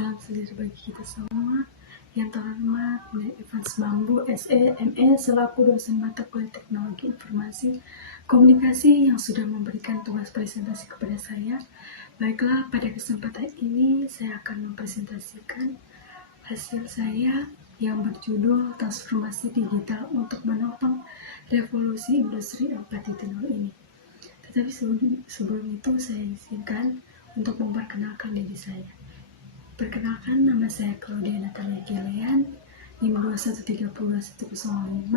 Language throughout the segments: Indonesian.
salam sejahtera bagi kita semua. Yang terhormat, Evans Mambu, SE, ME, selaku dosen mata kuliah Teknologi Informasi Komunikasi yang sudah memberikan tugas presentasi kepada saya. Baiklah, pada kesempatan ini saya akan mempresentasikan hasil saya yang berjudul Transformasi Digital untuk Menopang Revolusi Industri 4.0 ini. Tetapi sebelum itu saya izinkan untuk memperkenalkan diri saya. Perkenalkan, nama saya Claudia Natalia Gilian, NIM 2130105.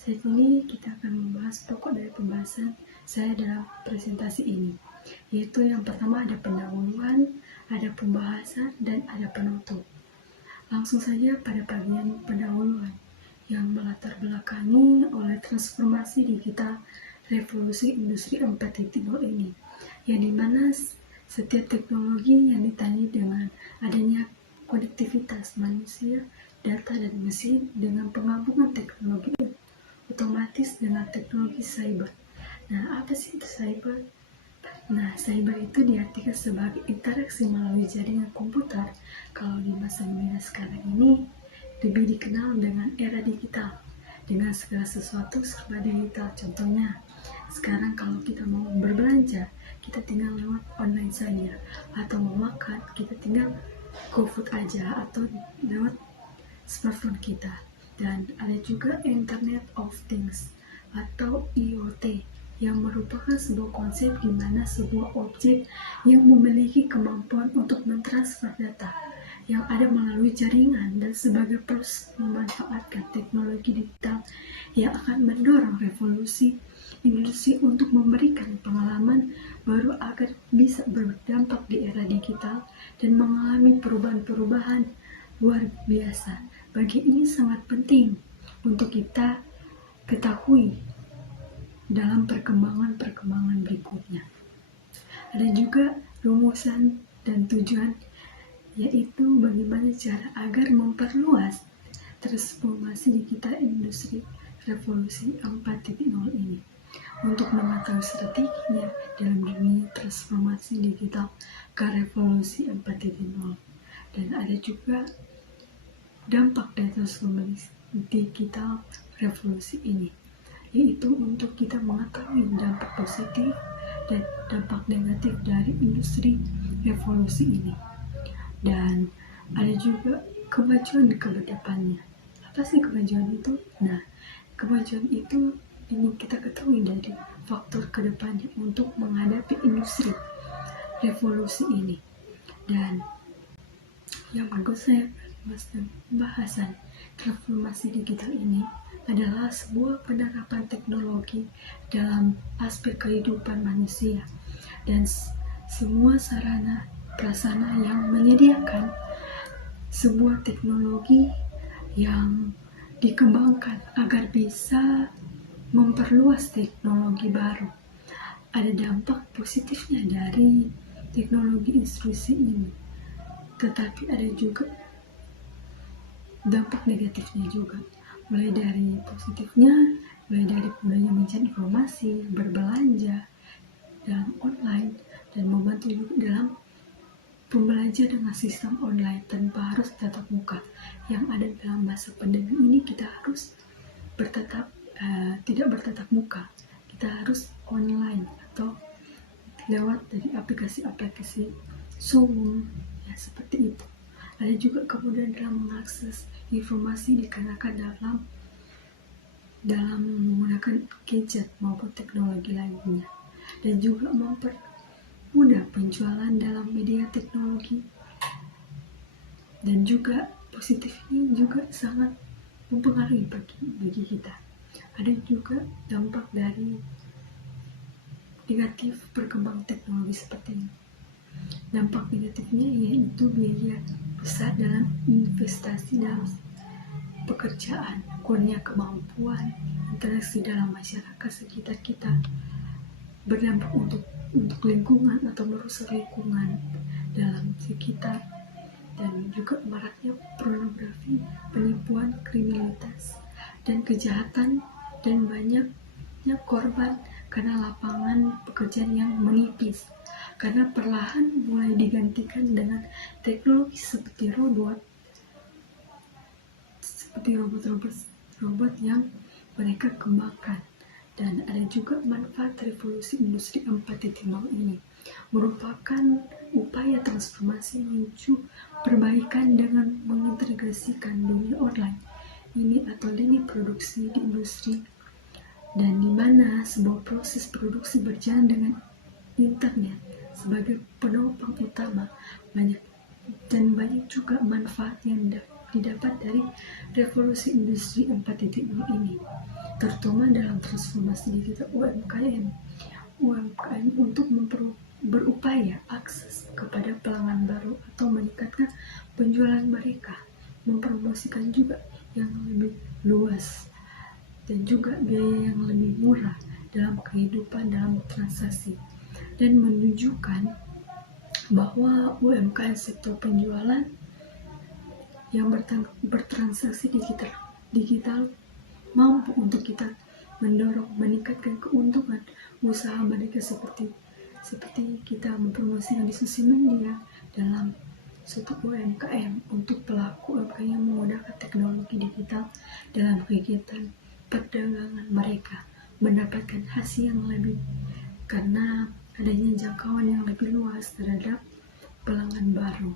Saat ini kita akan membahas pokok dari pembahasan saya dalam presentasi ini, yaitu yang pertama ada pendahuluan, ada pembahasan, dan ada penutup. Langsung saja pada bagian pendahuluan yang melatar belakangi oleh transformasi digital revolusi industri 4.0 ini, yang dimana setiap teknologi yang ditandai dengan adanya konektivitas manusia, data, dan mesin dengan penggabungan teknologi otomatis dengan teknologi cyber. Nah, apa sih itu cyber? Nah, cyber itu diartikan sebagai interaksi melalui jaringan komputer. Kalau di masa media sekarang ini lebih dikenal dengan era digital, dengan segala sesuatu serba digital. Contohnya, sekarang kalau kita mau berbelanja, kita tinggal lewat online saja, atau mau makan, kita tinggal GoFood aja, atau lewat smartphone kita. Dan ada juga Internet of Things atau IoT, yang merupakan sebuah konsep di mana sebuah objek yang memiliki kemampuan untuk mentransfer data yang ada melalui jaringan dan sebagai proses memanfaatkan teknologi digital yang akan mendorong revolusi industri untuk memberikan pengalaman baru agar bisa berdampak di era digital dan mengalami perubahan-perubahan luar biasa. Bagi ini sangat penting untuk kita ketahui dalam perkembangan berikutnya. Ada juga rumusan dan tujuan, yaitu bagaimana cara agar memperluas transformasi digital industri revolusi 4.0 ini. Untuk mengetahui strateginya dalam dunia transformasi digital ke revolusi 4.0. Dan ada juga dampak dari transformasi digital revolusi ini, yaitu untuk kita mengetahui dampak positif dan dampak negatif dari industri revolusi ini. Dan ada juga kemajuan ke depannya. Apa sih kemajuan itu? Nah, kemajuan itu ingin kita ketahui dari faktor kedepannya untuk menghadapi industri revolusi ini. Dan yang bagus saya pembahasan transformasi digital ini adalah sebuah penerapan teknologi dalam aspek kehidupan manusia dan semua sarana prasarana yang menyediakan sebuah teknologi yang dikembangkan agar bisa memperluas teknologi baru. Ada dampak positifnya dari teknologi instruksi ini, tetapi ada juga dampak negatifnya juga. Mulai dari positifnya, mulai dari mudahnya mencari informasi, berbelanja dalam online, dan membantu juga dalam pembelajaran dengan sistem online tanpa harus tatap muka. Yang ada dalam masa pandemi ini kita harus tidak bertatap muka, kita harus online atau lewat dari aplikasi-aplikasi Zoom, ya seperti itu. Ada juga kemudian dalam mengakses informasi dikarenakan dalam menggunakan gadget maupun teknologi lainnya, dan juga mempermudah penjualan dalam media teknologi. Dan juga positifnya juga sangat mempengaruhi bagi kita. Ada juga dampak dari negatif perkembangan teknologi seperti ini. Dampak negatifnya yaitu biaya besar dalam investasi dalam pekerjaan, kurangnya kemampuan interaksi dalam masyarakat sekitar kita, berdampak untuk lingkungan atau merusak lingkungan dalam sekitar, dan juga maraknya pornografi, penipuan, kriminalitas, dan kejahatan, dan banyaknya korban karena lapangan pekerjaan yang menipis. karena perlahan mulai digantikan dengan teknologi seperti robot yang mereka kembangkan. Dan ada juga manfaat revolusi industri 4.0 ini merupakan upaya transformasi menuju perbaikan dengan mengintegrasikan dunia online ini atau lini produksi di industri, dan di mana sebuah proses produksi berjalan dengan internet sebagai penopang utama. Banyak juga manfaat yang didapat dari revolusi industri 4.0 ini, terutama dalam transformasi digital UMKM untuk berupaya akses kepada pelanggan baru atau meningkatkan penjualan mereka, mempromosikan juga yang lebih luas dan juga biaya yang lebih murah dalam kehidupan dalam transaksi, dan menunjukkan bahwa UMKM sektor penjualan yang bertransaksi digital mampu untuk kita mendorong meningkatkan keuntungan usaha mereka, seperti kita mempromosikan di sosial media dalam suatu UMKM untuk pelaku UMKM yang menggunakan teknologi digital dalam kegiatan perdagangan mereka mendapatkan hasil yang lebih karena adanya jangkauan yang lebih luas terhadap pelanggan baru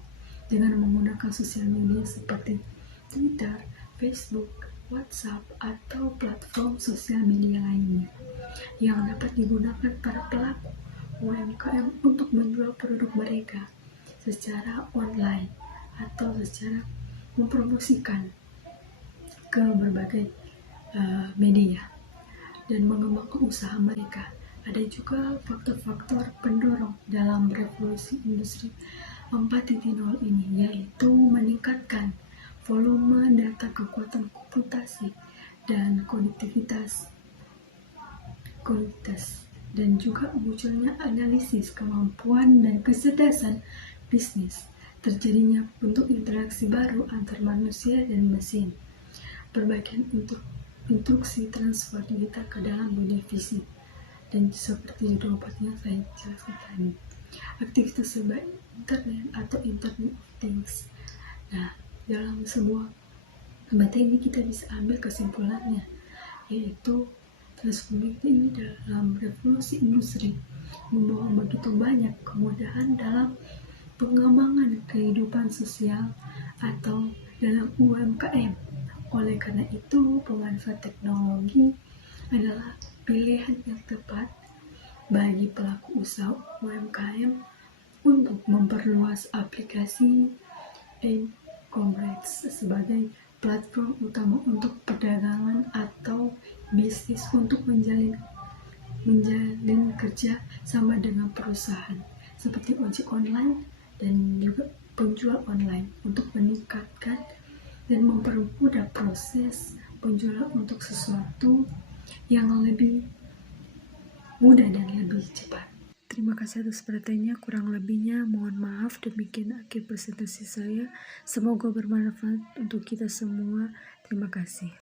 dengan menggunakan sosial media seperti Twitter, Facebook, WhatsApp, atau platform sosial media lainnya yang dapat digunakan para pelaku UMKM untuk menjual produk mereka secara online atau secara mempromosikan ke berbagai media dan mengembangkan usaha mereka. Ada juga faktor-faktor pendorong dalam revolusi industri 4.0 ini, yaitu meningkatkan volume data, kekuatan komputasi, dan konektivitas, dan juga munculnya analisis kemampuan dan kecerdasan bisnis, terjadinya bentuk interaksi baru antar manusia dan mesin, perbaikan instruksi transfer digital ke dalam dunia fisik, dan seperti robot yang saya jelaskan tadi, aktivitas serba internet atau Internet of Things. Nah, dalam sebuah materi ini kita bisa ambil kesimpulannya, yaitu transformasi ini dalam revolusi industri membawa begitu banyak kemudahan dalam pengembangan kehidupan sosial atau dalam UMKM. Oleh karena itu, pemanfaat teknologi adalah pilihan yang tepat bagi pelaku usaha UMKM untuk memperluas aplikasi e-commerce sebagai platform utama untuk perdagangan atau bisnis untuk menjalin kerja sama dengan perusahaan seperti ojek online dan juga penjual online untuk meningkatkan dan mempermudah proses penjualan untuk sesuatu yang lebih mudah dan lebih cepat. Terima kasih atas perhatiannya, kurang lebihnya mohon maaf. Demikian akhir presentasi saya. Semoga bermanfaat untuk kita semua. Terima kasih.